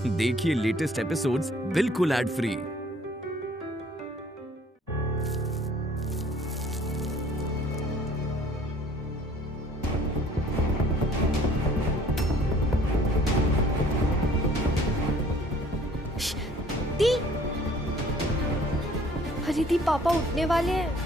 देखिए latest episodes बिल्कुल ad free. दी, अरे दी, पापा उठने वाले हैं।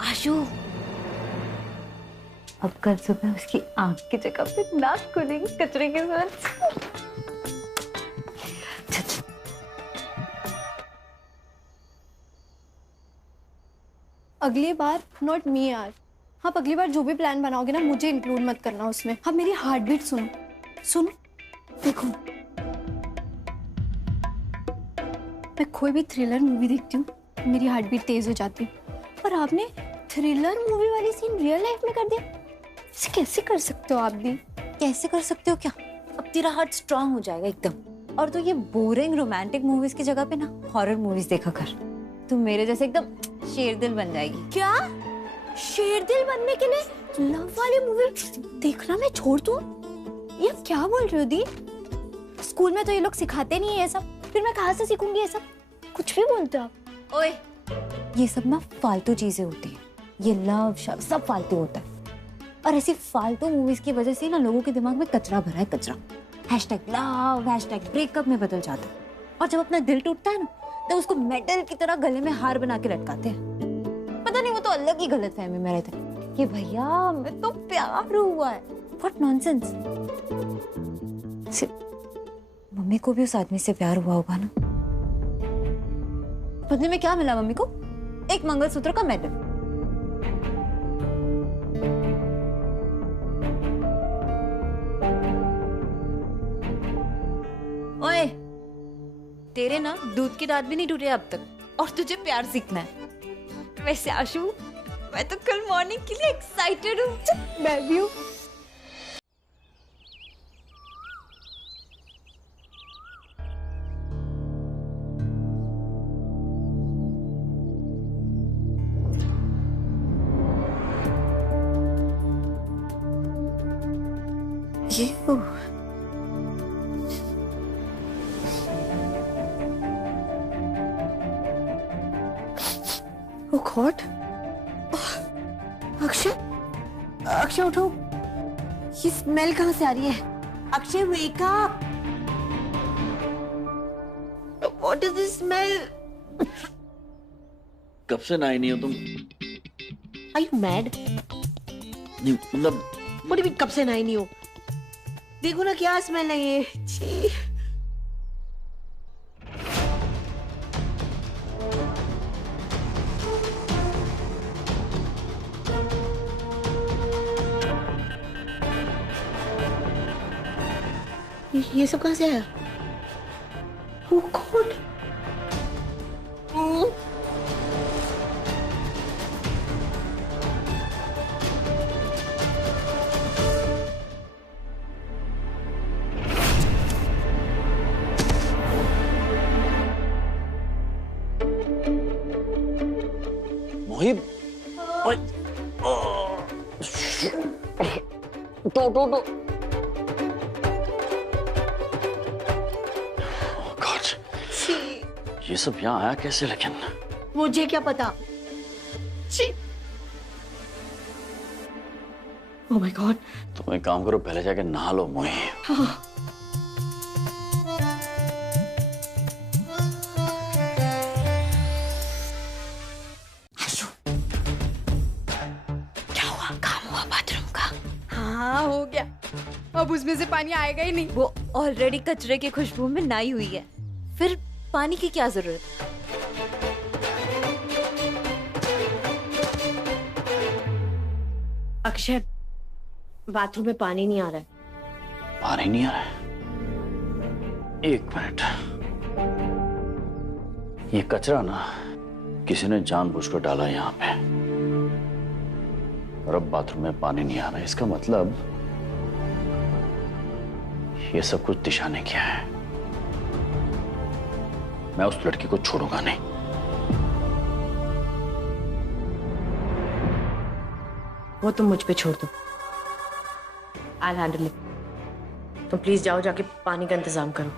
आशु, अब कल सुबह उसकी आंख की जगह पे नाक खुलेगी कचरे के साथ। अगली बार नॉट मी यार। आप अगली बार जो भी प्लान बनाओगे ना, मुझे इंक्लूड मत करना उसमें। अब मेरी हार्ट बीट सुनो, सुनो, देखो, मैं कोई भी थ्रिलर मूवी देखती हूँ, मेरी हार्ट बीट तेज हो जाती है। पर आपने थ्रिलर मूवी वाली सीन रियल लाइफ में कर दिया। इसे कैसे कर सकते हो आप भी? कैसे कर सकते हो क्या? अब तेरा हार्ट स्ट्रांग हो जाएगा एकदम। और तो ये बोरिंग रोमांटिक मूवीज की जगह पे ना हॉरर मूवीज देखा कर। तू मेरे जैसे एकदम शेरदिल बन जाएगी। क्या? शेरदिल बनने के लिए लव वाली मूवी देखना मैं छोड़ दूं? ये क्या बोल रही हो दी? स्कूल में तो ये लोग सिखाते नहीं है ये सब, फिर मैं कहाँ से सीखूंगी ये सब? कुछ भी बोलते हो आप। ओए, ये सब ना फालतू चीजें होती हैं। ये लव शव सब फालतू होता है। और ऐसी फालतू मूवीज की वजह से ना लोगों के दिमाग में कचरा भरा है, कचरा। #लव, #ब्रेकअप में बदल जाता है। और जब अपना दिल टूटता है ना, तो उसको मेटल की तरह गले में हार बना के लटकाते हैं। पता नहीं, वो तो अलग ही गलतफहमी में रहते हैं कि भैया मैं तो प्यार हुआ है। What nonsense. मम्मी को भी उस आदमी से प्यार हुआ होगा ना। बदले में क्या मिला मम्मी को? एक मंगलसूत्र का मेडल। ओए, तेरे ना दूध के दांत भी नहीं टूटे अब तक, और तुझे प्यार सीखना है। वैसे आशु, मैं तो कल मॉर्निंग के लिए एक्साइटेड हूँ। मैं भी हूँ। Oh God! अक्षय, अक्षय उठो। ये स्मेल कहाँ से आ रही है? Akshay wake up! What is this smell? कब से नहाई नहीं हो तुम? Are you mad? नहीं मतलब What do you mean कब से नहाई नहीं हो? देखो ना क्या स्मेल है ये। छी। ये सब कहाँ से आया? Oh God! मोहिब, तो ये सब यहाँ आया कैसे? लेकिन मुझे क्या पता। Oh my God! तुम एक काम करो, पहले जाके नहा लो मोहिब। हाँ। क्या हुआ? काम हुआ बाथरूम का? हाँ, हो गया। अब उसमें से पानी आएगा ही नहीं। वो ऑलरेडी कचरे की खुशबू में नहाई हुई है, फिर पानी की क्या जरूरत? अक्षय, बाथरूम में पानी नहीं आ रहा है। पानी नहीं आ रहा है? एक मिनट, ये कचरा ना किसी ने जानबूझकर डाला यहाँ पे। और अब बाथरूम में पानी नहीं आ रहा है। इसका मतलब ये सब कुछ दिशा ने किया है। मैं उस लड़की को छोड़ूंगा नहीं। वो तुम मुझ पे छोड़ दो, I'll handle it। तुम प्लीज जाओ, जाके पानी का इंतजाम करो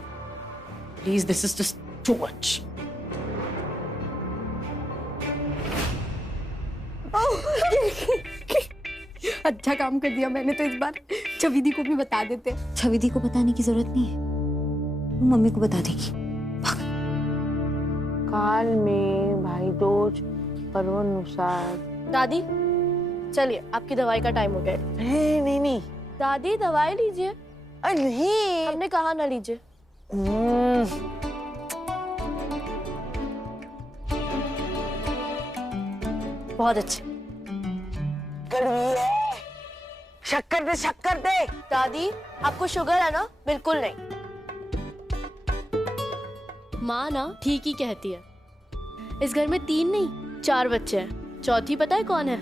please. This is just too much. अच्छा काम कर दिया मैंने तो इस बार। छविदी को भी बता देते। छविदी को बताने की जरूरत नहीं है, वो मम्मी को बता देगी। काल में भाई दूज पर्वानुसार। दादी चलिए, आपकी दवाई का टाइम हो गया है। नहीं नहीं दादी दवाई लीजिए। अरे नहीं, हमने कहा ना लीजिए। बहुत अच्छे। कड़वी है, शक्कर दे। दादी आपको शुगर है ना? बिल्कुल नहीं। माँ ना ठीक ही कहती है। इस घर में 3 नहीं 4 बच्चे हैं। चौथी पता है कौन है?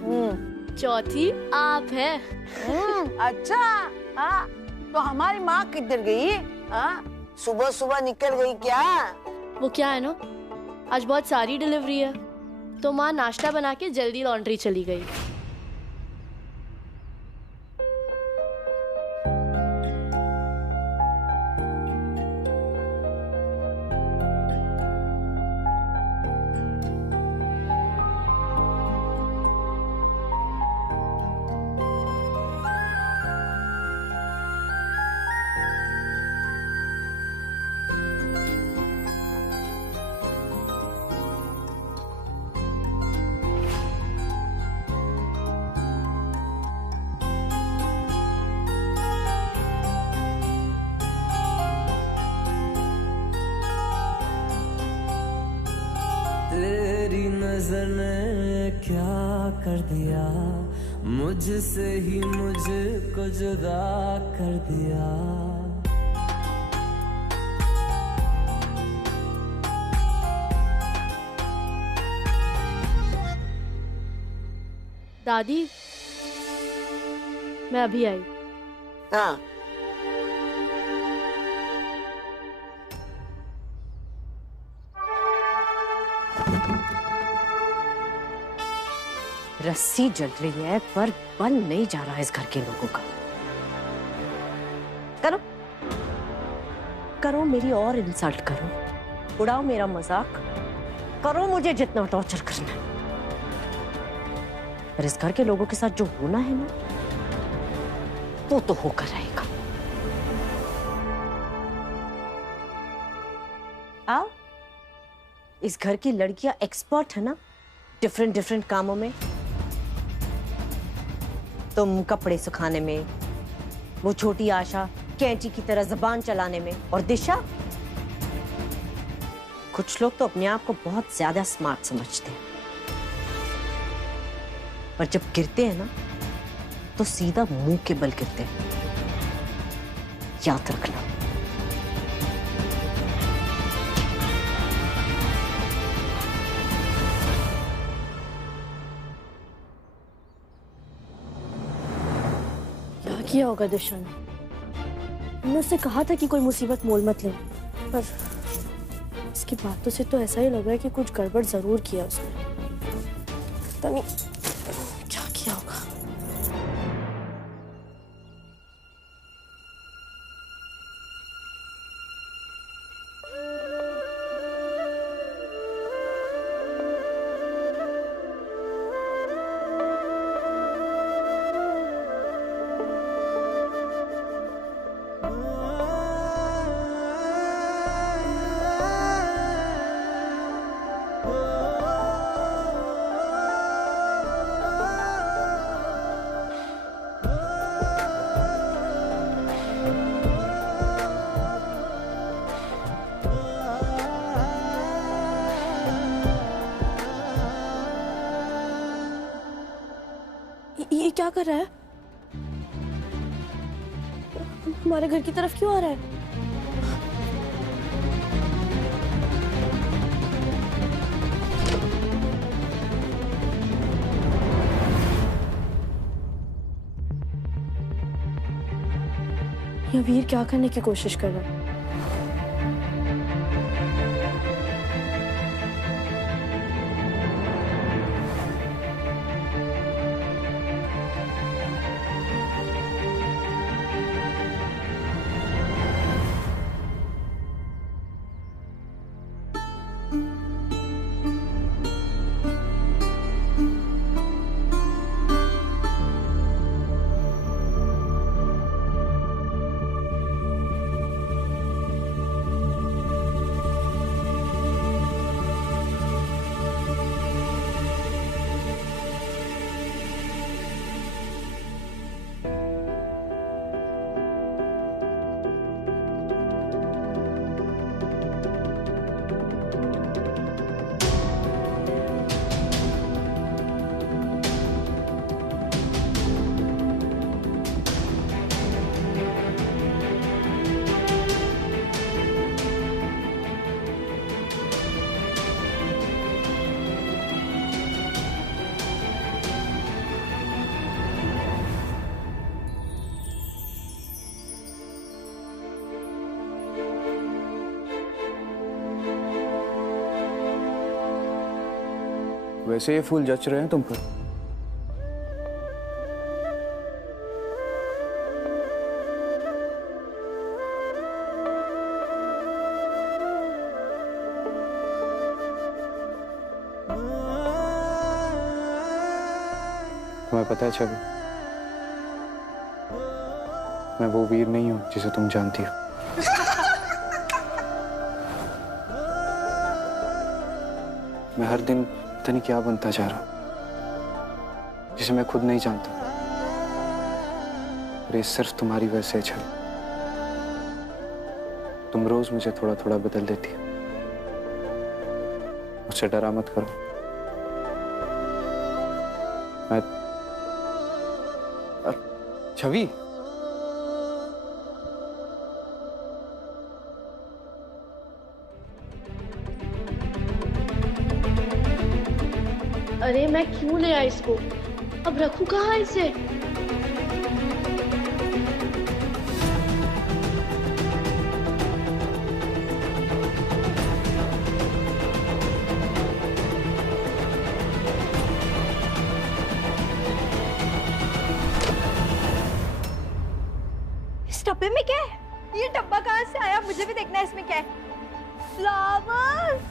चौथी आप है। अच्छा, हाँ तो हमारी माँ किधर गई? हाँ सुबह सुबह निकल गई क्या? वो क्या है ना, आज बहुत सारी डिलीवरी है तो माँ नाश्ता बना के जल्दी लॉन्ड्री चली गई। तेरी नजर ने क्या कर दिया, मुझसे ही मुझको जुदा कर दिया। दादी मैं अभी आई। हाँ रस्सी जल रही है पर बन नहीं जा रहा इस घर के लोगों का। करो करो मेरी और इंसल्ट करो, उड़ाओ मेरा मजाक, करो मुझे जितना टॉर्चर करना है, पर इस घर के लोगों के साथ जो होना है ना वो तो होकर रहेगा। आओ, इस घर की लड़कियां एक्सपर्ट है ना डिफरेंट कामों में। तुम कपड़े सुखाने में, वो छोटी आशा कैंची की तरह जबान चलाने में, और दिशा कुछ लोग तो अपने आप को बहुत ज्यादा स्मार्ट समझते हैं, पर जब गिरते हैं ना तो सीधा मुंह के बल गिरते हैं, याद रखना। क्या किया होगा दिशा ने? मैंने उससे कहा था कि कोई मुसीबत मोल मत ले, पर इसकी बातों से तो ऐसा ही लग रहा है कि कुछ गड़बड़ जरूर किया उसने। पता नहीं क्या किया होगा। ये क्या कर रहा है? हमारे घर की तरफ क्यों आ रहा है? या वीर क्या करने की कोशिश कर रहा है? वैसे ये फूल जच रहे हैं तुम पर। तुम्हें पता है छवि, मैं वो वीर नहीं हूं जिसे तुम जानती हो। मैं हर दिन पता नहीं क्या बनता जा रहा हूं जिसे मैं खुद नहीं जानता। और ये सिर्फ तुम्हारी वजह से छवि। तुम रोज मुझे थोड़ा थोड़ा बदल देती हो। मुझसे डरा मत करो। मैं छवि, अरे मैं क्यों ले आई इसको? अब रखूं कहाँ इसे? इस डब्बे में क्या है? ये डब्बा कहाँ से आया? मुझे भी देखना है इसमें क्या है। फ्लावर्स।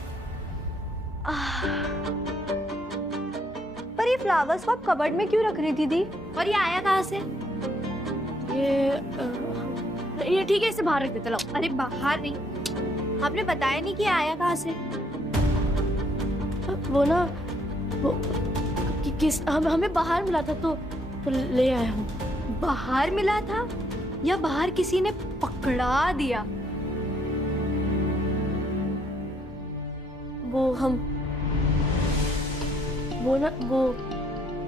पर ये फ्लावर्स को आप कबर्ड में क्यों रख रही थी दी? और ये आया कहाँ से? ये ठीक है, इसे बाहर रख देते। लाओ। अरे बाहर नहीं, आपने बताया नहीं कि आया कहाँ से। वो ना वो हमें बाहर मिला था तो ले आया हूँ। बाहर मिला था या बाहर किसी ने पकड़ा दिया? वो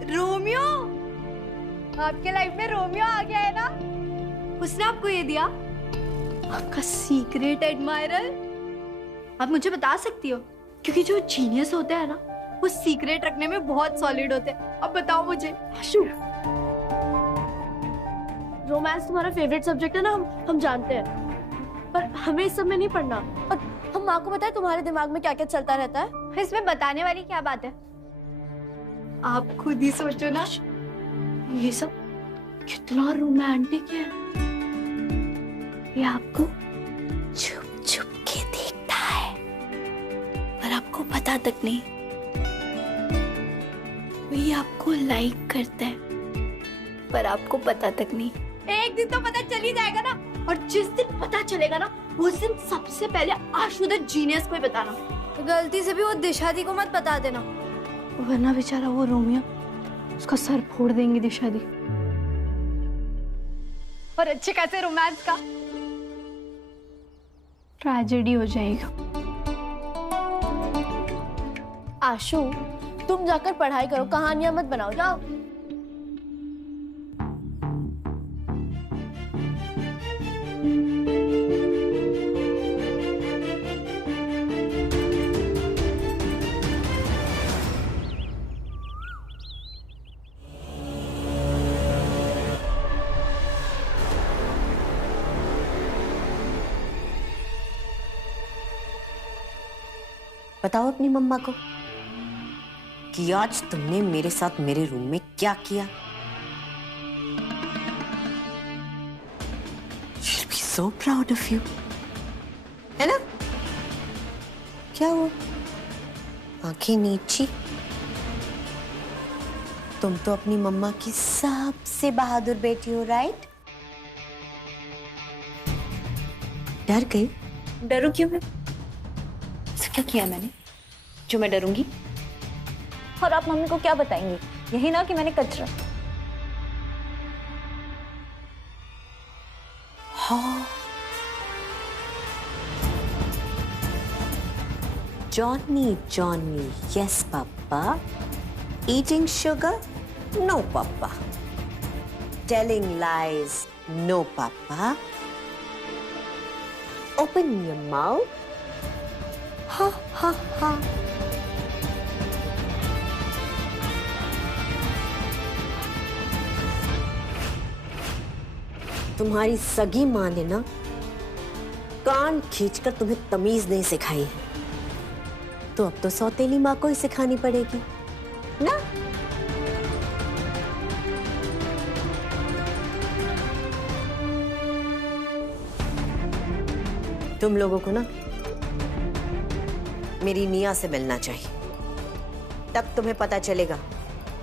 रोमियो, आपके लाइफ में रोमियो आ गया है ना? उसने आपको ये दिया? आपका सीक्रेट एडमायरर? आप मुझे बता सकती हो? क्योंकि जो जीनियस होते हैं ना, वो सीक्रेट रखने में बहुत सॉलिड होते हैं। अब बताओ मुझे। आशु, रोमांस तुम्हारा फेवरेट सब्जेक्ट है ना, हम जानते हैं, पर हमें इस सब में नहीं पढ़ना। और हम माँ को बताए तुम्हारे दिमाग में क्या क्या चलता रहता है? इसमें बताने वाली क्या बात है? आप खुद ही सोचो ना। ये सब कितना रोमांटिक है। ये आपको छुप छुप के देखता है, पर आपको पता तक नहीं। ये आपको लाइक करता है, पर आपको पता तक नहीं। एक दिन तो पता चल ही जाएगा ना। और जिस दिन पता चलेगा ना, उस दिन सबसे पहले आशु द जीनियस को ही बताना। गलती से भी वो दिशा दी को मत बता देना, वरना बेचारा वो रोमियो, उसका सर फोड़ देंगे दिशा दी। और अच्छे खासे रोमांस का ट्रेजेडी हो जाएगा। आशु, तुम जाकर पढ़ाई करो, कहानियां मत बनाओ। जाओ। बताओ अपनी मम्मा को कि आज तुमने मेरे साथ मेरे रूम में क्या किया। She'll be so proud of you, है ना? क्या हुआ? आंखें नीची। तुम तो अपनी मम्मा की सबसे बहादुर बेटी हो, राइट? डर गई? डरू क्यों मैं? ऐसा क्या किया मैंने जो मैं डरूंगी? और आप मम्मी को क्या बताएंगी? यही ना कि मैंने कचरा। हाँ। Johnny, yes, Papa. Eating sugar? No, Papa. Telling lies? No, Papa. Open your mouth. Ha, ha, ha. तुम्हारी सगी माँ ने ना कान खींचकर तुम्हें तमीज नहीं सिखाई है, तो अब तो सौतेली माँ को ही सिखानी पड़ेगी ना। तुम लोगों को ना मेरी निया से मिलना चाहिए, तब तुम्हें पता चलेगा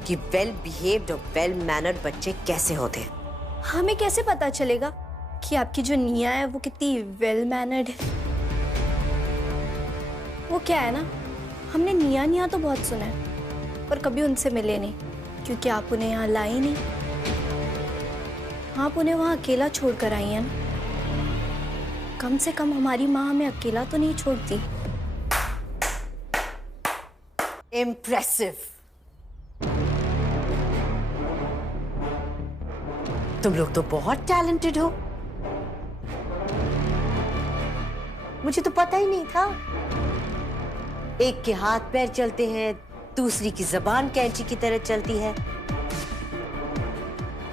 कि वेल बिहेव्ड और वेल मैनर्ड बच्चे कैसे होते हैं। हमें कैसे पता चलेगा कि आपकी जो निया है वो कितनी वेल मैनर्ड है? वो क्या है ना, हमने निया तो बहुत सुना है पर कभी उनसे मिले नहीं, क्योंकि आप उन्हें यहाँ लाई नहीं। आप उन्हें वहाँ अकेला छोड़ कर आई हैं ना। कम से कम हमारी माँ हमें अकेला तो नहीं छोड़ती। इम्प्रेसिव। तुम लोग तो बहुत टैलेंटेड हो, मुझे तो पता ही नहीं था। एक के हाथ पैर चलते हैं, दूसरी की जबान कैंची की तरह चलती है।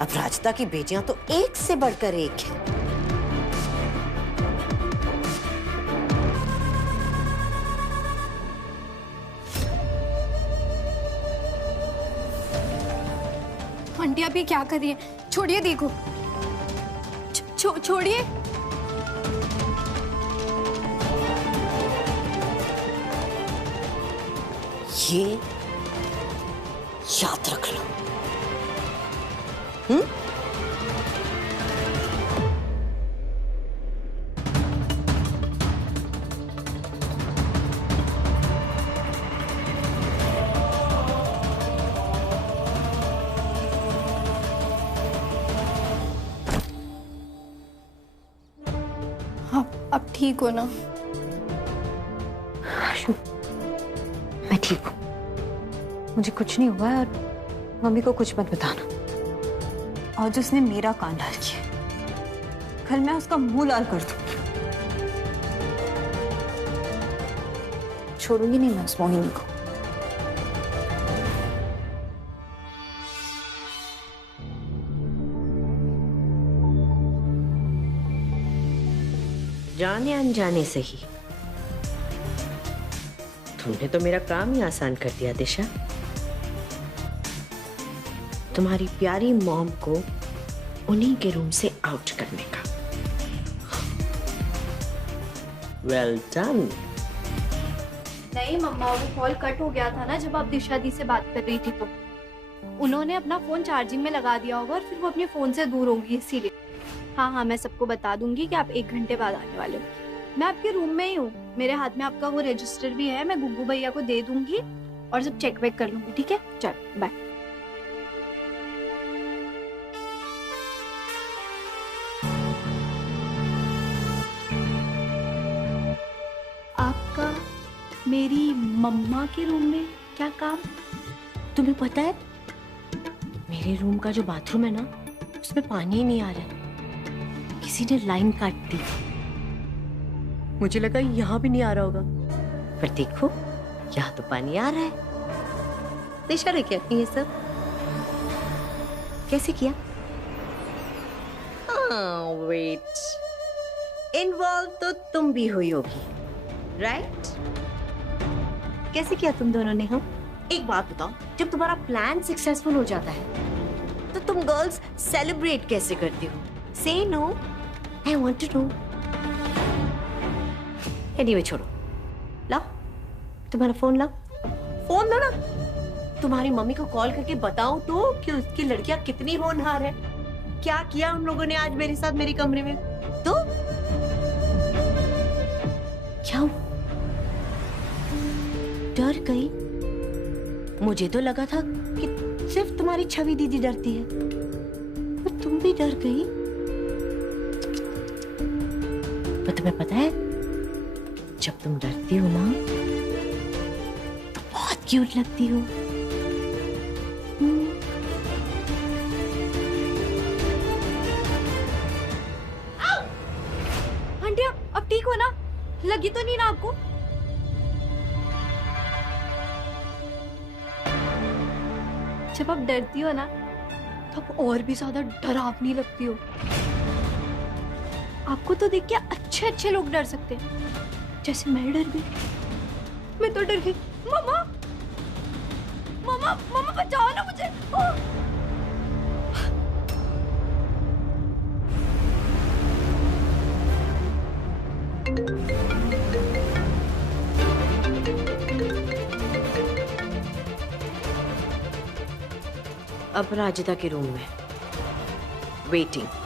अपराजिता की बेटियां तो एक से बढ़कर एक है। आंटी आप ये क्या कर रही है? छोड़िए, देखो छोड़िए। ये याद रख लो। अब ठीक हो ना? मैं ठीक हूँ, मुझे कुछ नहीं हुआ है और मम्मी को कुछ मत बताना। और जिसने मेरा कान लाल किया, कल मैं उसका मुंह लाल कर दूंगी। छोड़ूंगी नहीं मैं उस मोहिनी को। जाने अनजाने से ही तुमने तो मेरा काम ही आसान कर दिया दिशा। तुम्हारी प्यारी मॉम को उन्हीं के रूम से आउट करने का। Well done. नहीं मम्मा, वो कॉल कट हो गया था ना जब आप दिशा दी से बात कर रही थी, तो उन्होंने अपना फोन चार्जिंग में लगा दिया होगा और फिर वो अपने फोन से दूर होंगी, इसीलिए। हाँ, मैं सबको बता दूंगी कि आप 1 घंटे बाद आने वाले हो। मैं आपके रूम में ही हूँ, मेरे हाथ में आपका वो रजिस्टर भी है, मैं गुग्गू भैया को दे दूंगी और सब चेक वेक कर लूंगी, ठीक है? चल बाय। आपका मेरी मम्मा के रूम में क्या काम? तुम्हें पता है मेरे रूम का जो बाथरूम है ना, उसमें पानी ही नहीं आ रहा है। किसी ने लाइन काट दी। मुझे लगा यहाँ भी नहीं आ रहा होगा, पर देखो यहाँ तो पानी आ रहा है। दिशा ने क्या किया ये सब? कैसे किया? वेट, इन्वॉल्व तो तुम भी हुई होगी, राइट? कैसे किया तुम दोनों ने? हम एक बात बताओ, जब तुम्हारा प्लान सक्सेसफुल हो जाता है तो तुम गर्ल्स सेलिब्रेट कैसे करती हो? Say no, I want to know. Anyway छोड़ो, लाओ तुम्हारा फोन, लाओ फोन दो ना। तुम्हारी मम्मी को कॉल करके बताओ तो कि उसकी लड़कियां कितनी होनहार है। क्या किया उन लोगों ने आज मेरे साथ मेरे कमरे में? तो क्या हुआ? डर गई? मुझे तो लगा था कि सिर्फ तुम्हारी छवि दीदी डरती है, पर तुम भी डर गई। पर तुम्हें पता है, जब तुम डरती हो ना तो बहुत क्यूट लगती हो। आंटी अब ठीक हो ना? लगी तो नहीं ना आपको? जब आप डरती हो ना तब और भी ज्यादा डरावनी लगती हो। आपको तो देख के अच्छे अच्छे लोग डर सकते हैं, जैसे मैं डर गई। मैं तो डर गई। मम्मा मम्मा मम्मा बचाओ ना मुझे। अपराजिता के रूम में वेटिंग।